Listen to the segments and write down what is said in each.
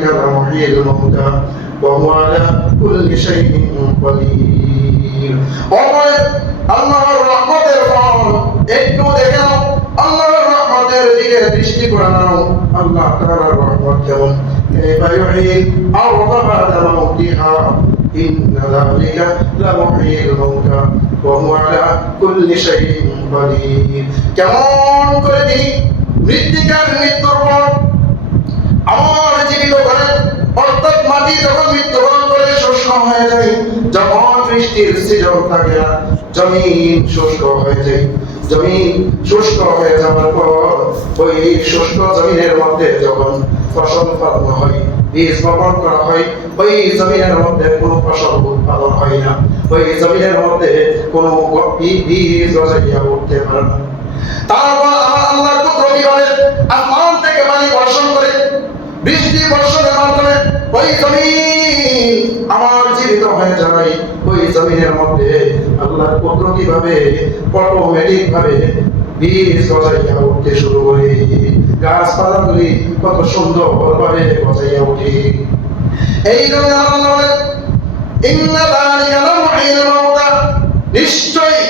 ذلك لمحيي الموتى وهو على كل شيء قدير আল্লাহর রহমতের ফল একটু দেখে নাও আল্লাহর রহমতের দিকে দৃষ্টি করে নাও আল্লাহ তাআলার রহমত কেমন كيف يحيي الأرض بعد موتها إن ذلك لمحيي الموتى وهو على كل شيء قدير কেমন করে তিনি মৃত্তিকার মৃত্যুর পর আবার জীবিত করেন অর্থাৎ মাটি যখন মৃত্যুবরণ করে শুষ্ক হয়ে যায় যখন বৃষ্টির সিজন থাকে না জমিন শুষ্ক হয়ে যায় জমিন শুষ্ক হয়ে যাওয়ার পর ওই শুষ্ক জমিনের মধ্যে যখন ফসল ফলানো হয় বীজ বপন করা হয় ওই জমিনের মধ্যে কোনো ফসল উৎপাদন হয় না ওই জমিনের মধ্যে কোনো বীজ গজাইয়া উঠতে পারে না তারপর আল্লাহ কুদরতি ভাবে আসমান থেকে পানি বর্ষণ করে বৃষ্টি বর্ষণের মাধ্যমে ওই জমিন আমার জীবিত হয়ে যায় ওই জমিনের মধ্যে আল্লাহ কুদরতি ভাবে অটোমেটিক ভাবে বীজ গজাইয়া উঠতে শুরু করে গাছপালাগুলি কত সুন্দর ভাবে গজাইয়া ওঠে এই জন্য আল্লাহ বলেন ইন্না যালিকা লামুহিল মাউতা নিশ্চয়ই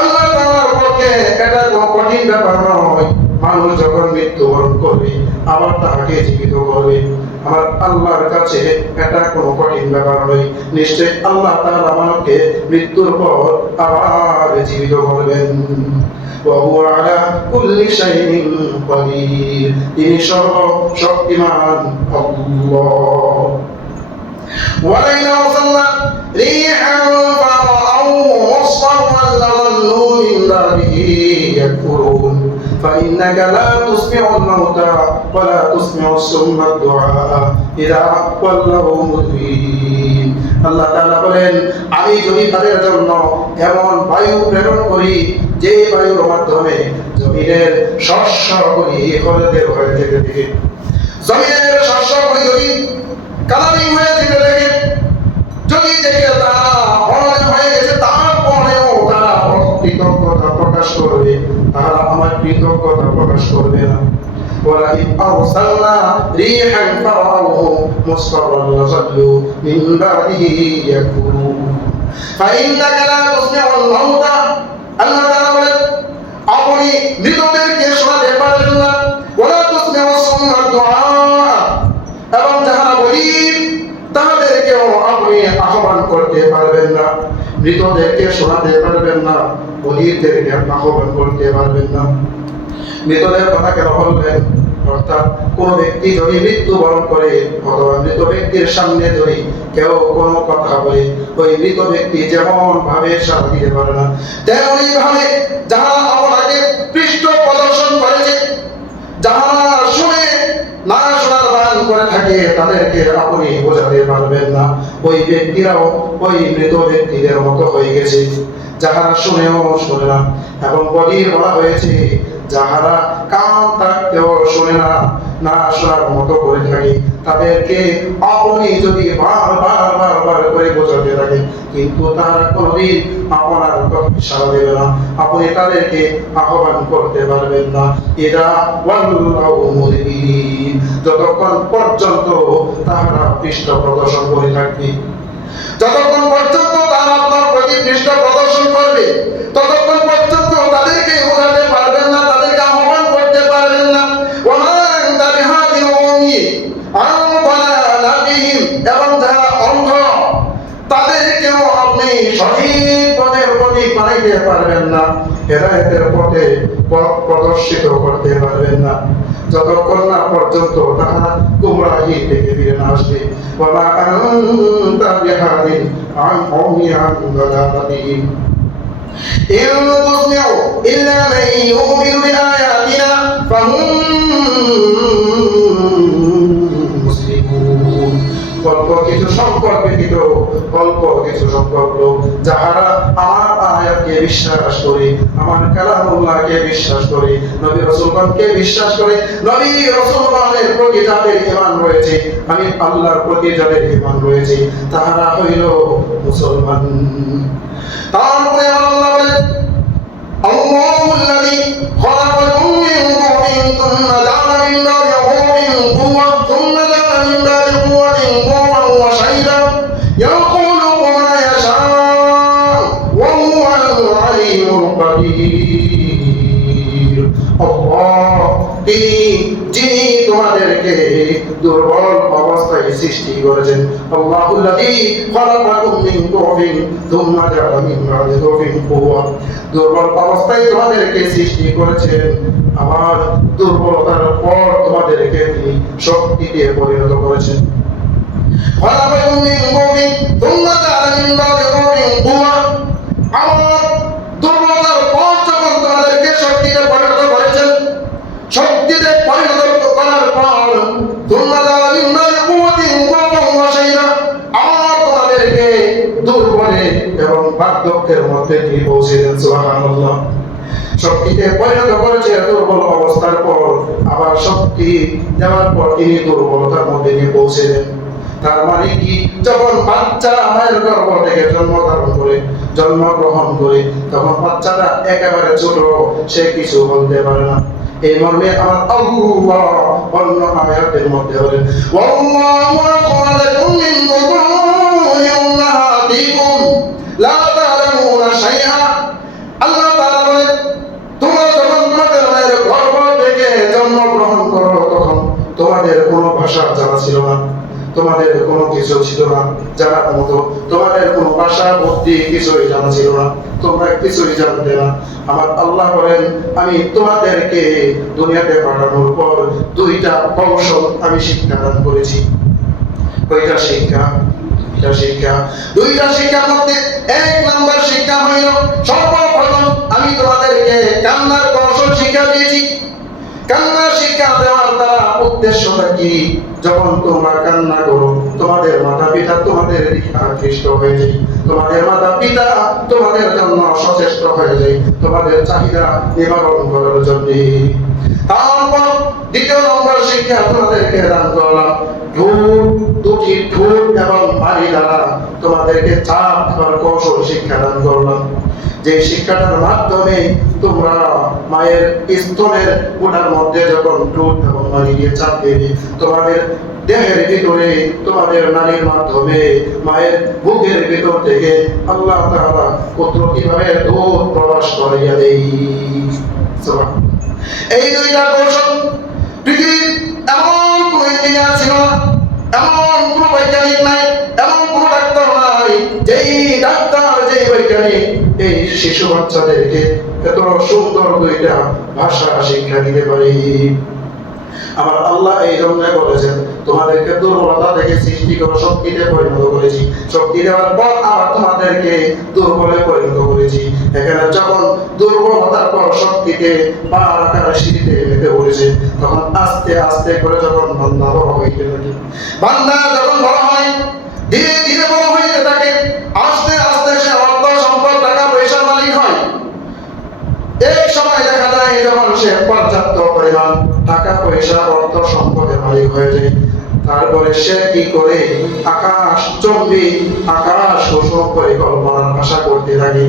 আল্লাহ তাআলার পক্ষে এটা কোনো কঠিন ব্যাপার নয় মানুষ যখন মৃত্যুবরণ করবে আবার তাকে জীবিত করবে আমার আল্লাহর কাছে এটা কোনো কঠিন ব্যাপার নয় নিশ্চয় আল্লাহ তাআলা মানবকে মৃত্যুর পর আবার জীবিত করবেন وهو على كل شيء قدير তিনি সর্বশক্তিমান আল্লাহ ولئن أرسلنا ريحا فرأوه مصفرا لظلوا من بعده يكفرون فإنك لا تسمع الموتى ولا تسمع الصم الدعاء إذا ولوا مدبرين আল্লাহ তাআলা বলেন আমি যদি তাদের জন্য এমন বায়ু প্রেরণ করি যে বায়ুর মাধ্যমে জমিনের শস্যগুলি হলদে হয়ে যেতে থাকে জমিনের শস্যগুলি যদি কালারিং হয়ে যেতে থাকে যদি দেখে তারা হলদে হয়ে গেছে তারপরেও তারা কৃতজ্ঞতা প্রকাশ করবে তারা আমার কৃতজ্ঞতা প্রকাশ করবে না ولئن أرسلنا ريحا فرأوه مصفرا لظلوا من بعده يكفرون فإنك لا تسمع الموتى আল্লাহ তাআলা বলেন আপনি মৃতদেরকে শোনাতে পারবেন না ওয়ালা তুসমিউ সুম্মা দুআ এবং যারা গরীব তাদেরকেও আপনি আহ্বান করতে পারবেন না মৃতদেরকে শোনাতে পারবেন না গরীবদেরকে আহ্বান করতে পারবেন না মৃতদের কথা কেন বললেন অর্থাৎ কোন ব্যক্তি যদি মৃত্যুবরণ করে অথবা মৃত ব্যক্তির সামনে যদি কেউ কোনো কথা বলে ওই মৃত ব্যক্তি যেমন ভাবে সাড়া দিতে পারে না তেমনি ভাবে যারা আপনাকে পৃষ্ঠ প্রদর্শন করেছে যারা শুনে না শোনার ভান করে থাকে তাদেরকে আপনি বোঝাতে পারবেন না ওই ব্যক্তিরাও ওই মৃত ব্যক্তিদের মতো হয়ে গেছে যারা শুনেও শোনে না এবং বলির বলা হয়েছে যাহারা কান থাকতেও শোনে না না শোনার মতো করে থাকে তাদেরকে আপনি যদি বারবার করে বোঝাতে থাকেন কিন্তু তারা কোনোদিন আপনার কথা সাড়া দেবে না আপনি তাদেরকে আহ্বান করতে পারবেন না এরা ওয়াল্লাহু মুদবিরিন যতক্ষণ পর্যন্ত তারা পৃষ্ঠ প্রদর্শন করে থাকবে যতক্ষণ পর্যন্ত তারা আপনার প্রতি পৃষ্ঠ প্রদর্শন করবে ততক্ষণ পর্যন্ত তাদেরকে বোঝাতে পারবেন না তাদেরকে আহ্বান করতে পারবেন না ওয়ামান তাবিহাদিল উম্মি আনবালাবিহিম এবং যারা অন্ধ তাদেরকেও আপনি সঠিক পথের প্রতীক বানাইতে পারবেন না হেদায়েতের পথে পথ প্রদর্শিত করতে পারবেন না যতক্ষণ না পর্যন্ত তারা গুমরাহি থেকে ফিরে না আসবে ওয়ামা আনতা বিহাদিন আন কওমি আন দালালাতিহিম ইন তুসমিউ ইল্লা মান ইউমিনু বিআয়াতিনা ফাহুম মুসলিমুন অল্প কিছু সংখ্যক ব্যতীত অল্প কিছু সংখ্যক লোক যাহারা আমার আয়াতকে বিশ্বাস করে আমার কালামুল্লাহকে বিশ্বাস করে নবী রাসূলগণকে বিশ্বাস করে নবী রাসূলগণের প্রতি যাদের ঈমান রয়েছে আমি আল্লাহর প্রতি যাদের ঈমান রয়েছে তাহারা হইল মুসলমান তারপরে আল্লাহ বলেন আল্লাহুল্লাযী খালাকাকুম মিন দুনিন থুম্মা জাআলা মিন বা'দি কুওয়াতিন কুওয়াতান থুম্মা জাআলা মিন হালিমুন কাদির। আল্লাহ যিনি তোমাদেরকে দুর্বল অবস্থায় সৃষ্টি করেছেন। আল্লাহুল্লাযী খালাকাকুম মিন দুফিন সুম্মা জাআলা মিন বা'দি দুফিন কুওয়া। দুর্বল অবস্থায় তোমাদেরকে সৃষ্টি করেছেন, আবার দুর্বলতার পর তোমাদেরকে তিনি শক্তিতে পরিণত করেছেন। খালাকাকুম মিন দুফিন সুম্মা জাআলা মিন বা'দি দুফিন কুওয়া। আমার দুর্বলতার পর যখন তোমাদেরকে শক্তিতে পরিণত করেছেন, শক্তিতে পরিণত করার পর তোমাদেরকে দুর্বলে এবং বার্ধক্যের মধ্যে তিনি পৌঁছে দেন। সুবহানাল্লাহ। শক্তিতে পরিণত করেছে দুর্বল অবস্থার পর, আবার শক্তি দেওয়ার পর তিনি দুর্বলতার মধ্যে নিয়ে পৌঁছে দেন। তার মানে কি, যখন বাচ্চা মায়ের গর্ভ থেকে জন্মগ্রহণ করে তখন বাচ্চাটা একেবারে ছোট, সে কিছু বলতে পারে না। এই মর্মে আমার আল্লাহ অন্য আয়াতের মধ্যে বলেন, ওয়াল্লাহু আখরাজাকুম মিন বুতুনি উম্মাহাতিকুম লা তা'লামুনা শাইআ। আল্লাহ তাআলা বলেন, তোমরা যখন তোমাদের মায়ের গর্ভ থেকে জন্মগ্রহণ করো তখন তোমাদের কোনো ভাষা জানা ছিল না, তোমাদের কোনো কিছু ছিল না জানার মতো, তোমাদের কোনো ভাষা বুদ্ধি কিছুই জানা ছিল না, তোমরা কিছুই জানতে না। আমার আল্লাহ বলেন, আমি তোমাদেরকে দুনিয়াতে পাঠানোর পর দুইটা কৌশল আমি শিক্ষা দান করেছি। কয়টা শিক্ষা? দুইটা শিক্ষার মধ্যে এক নাম্বার শিক্ষা হইল, সর্বপ্রথম আমি তোমাদেরকে কান্নার কৌশল শিক্ষা দিয়েছি। কান্নার শিক্ষা দেওয়ার দ্বারা উদ্দেশ্যটা কি? যখন তোমরা কান্না করো, তোমাদের মাতা পিতা তোমাদের দিকে আকৃষ্ট হয়ে যায়, তোমাদের মাতা পিতা তোমাদের জন্য সচেষ্ট হয়ে যায়, তোমাদের চাহিদা নিবারণ করার জন্য। তারপর দ্বিতীয় নম্বর শিক্ষা তোমাদেরকে দান করলাম, দুটি ঠোঁট এবং বাড়ি দ্বারা তোমাদেরকে চাপ দেওয়ার কৌশল শিক্ষা দান করলাম। যে শিক্ষাটার মাধ্যমে তোমরা মায়ের স্তনের ওটার মধ্যে যখন ঠোঁট এবং বাড়ি দিয়ে চাপ দেবে, তোমাদের দেহের ভিতরে তোমাদের নারীর মাধ্যমে মায়ের বুকের ভিতর থেকে আল্লাহ তাআলা কুদরতিভাবে দুধ প্রবাস করাইয়া দেয়। এই দুইটা কৌশল পৃথিবীর এমন কোন ইঞ্জিনিয়ার ছিল না, এমন কোন বৈজ্ঞানিক নাই, এমন কোন ডাক্তার নাই যেই ডাক্তার, যেই বৈজ্ঞানিক এই শিশু বাচ্চাদেরকে এত সুন্দর দুইটা ভাষা শিক্ষা দিতে পারে। আমার আল্লাহ এই জন্য বলেছেন, তোমাদেরকে দুর্বলতা থেকে সৃষ্টি করে শক্তিতে পরিণত করেছি, শক্তি দেওয়ার পর আবার তোমাদেরকে দুর্বলে পরিণত করেছি। এখানে যখন দুর্বলতার পর শক্তিতে পা রাখার সিঁড়িতে মেতে পড়েছে, তখন আস্তে আস্তে করে যখন বান্দা বড় হইতে থাকে, বান্দা যখন বড় হয়, ধীরে ধীরে বড় হইতে থাকে, আস্তে আস্তে সে অর্থ সম্পদ টাকা পয়সার মালিক হয়। এক সময় দেখা যায় যখন সে পর্যাপ্ত পরিমাণ টাকা পয়সা অর্থ সম্পদের মালিক হয়ে যায়, তারপরে সে কি করে, আকাশ চুম্বি আকাশ কুসুম পরিকল্পনার আশা করতে থাকে,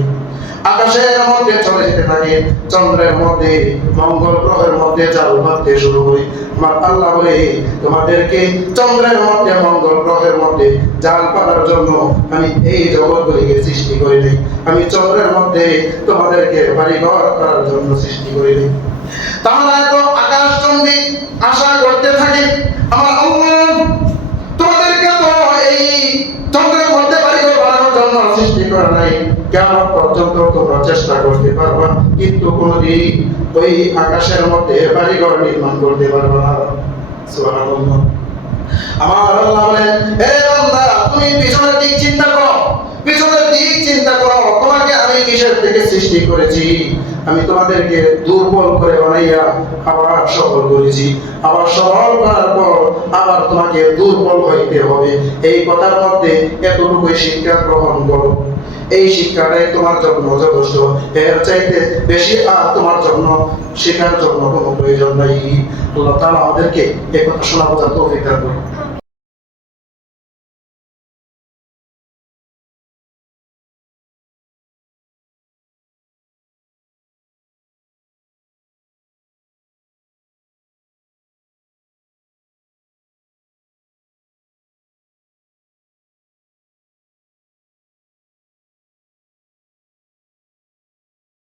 আকাশের মধ্যে চলে যেতে থাকে, চন্দ্রের মধ্যে মঙ্গল গ্রহের মধ্যে জাল বাঁধতে শুরু করি। আমার আল্লাহ বলে, তোমাদেরকে চন্দ্রের মধ্যে মঙ্গল গ্রহের মধ্যে জাল পাতার জন্য আমি এই জগৎগুলিকে সৃষ্টি করি নাই, আমি চন্দ্রের মধ্যে তোমাদেরকে বাড়িঘর করার জন্য সৃষ্টি করি নাই। তাহলে তো আকাশ চুম্বি আশা করতে থাকে, আমার আল্লাহ তোমাদেরকে তো এই চন্দ্রের মধ্যে বাড়িঘর বানানোর জন্য সৃষ্টি করা নাই, কিয়ামত পর্যন্ত তোমরা চেষ্টা করতে পারবা, কিন্তু কোনদিন ওই আকাশের মধ্যে বাড়িঘর নির্মাণ করতে পারবা না। সুবহানাল্লাহ। আমার আল্লাহ বলেন, হে বান্দা, তুমি পিছনের দিক চিন্তা করো, পিছনের দিক চিন্তা করো, তোমাকে আমি কিসের থেকে সৃষ্টি করেছি? আমি তোমাদেরকে দুর্বল করে বানাইয়া আবার সবল করেছি, আবার সবল করার পর আবার তোমাকে দুর্বল হইতে হবে। এই কথার মধ্যে এতটুকু শিক্ষা গ্রহণ করো, এই শিক্ষাটাই তোমার জন্য যথেষ্ট, এর চাইতে বেশি আর তোমার জন্য শেখার জন্য কোনো প্রয়োজন নাই। আল্লাহ তাআলা আমাদেরকে এই কথা শোনা বোঝার তৌফিক দান করুন।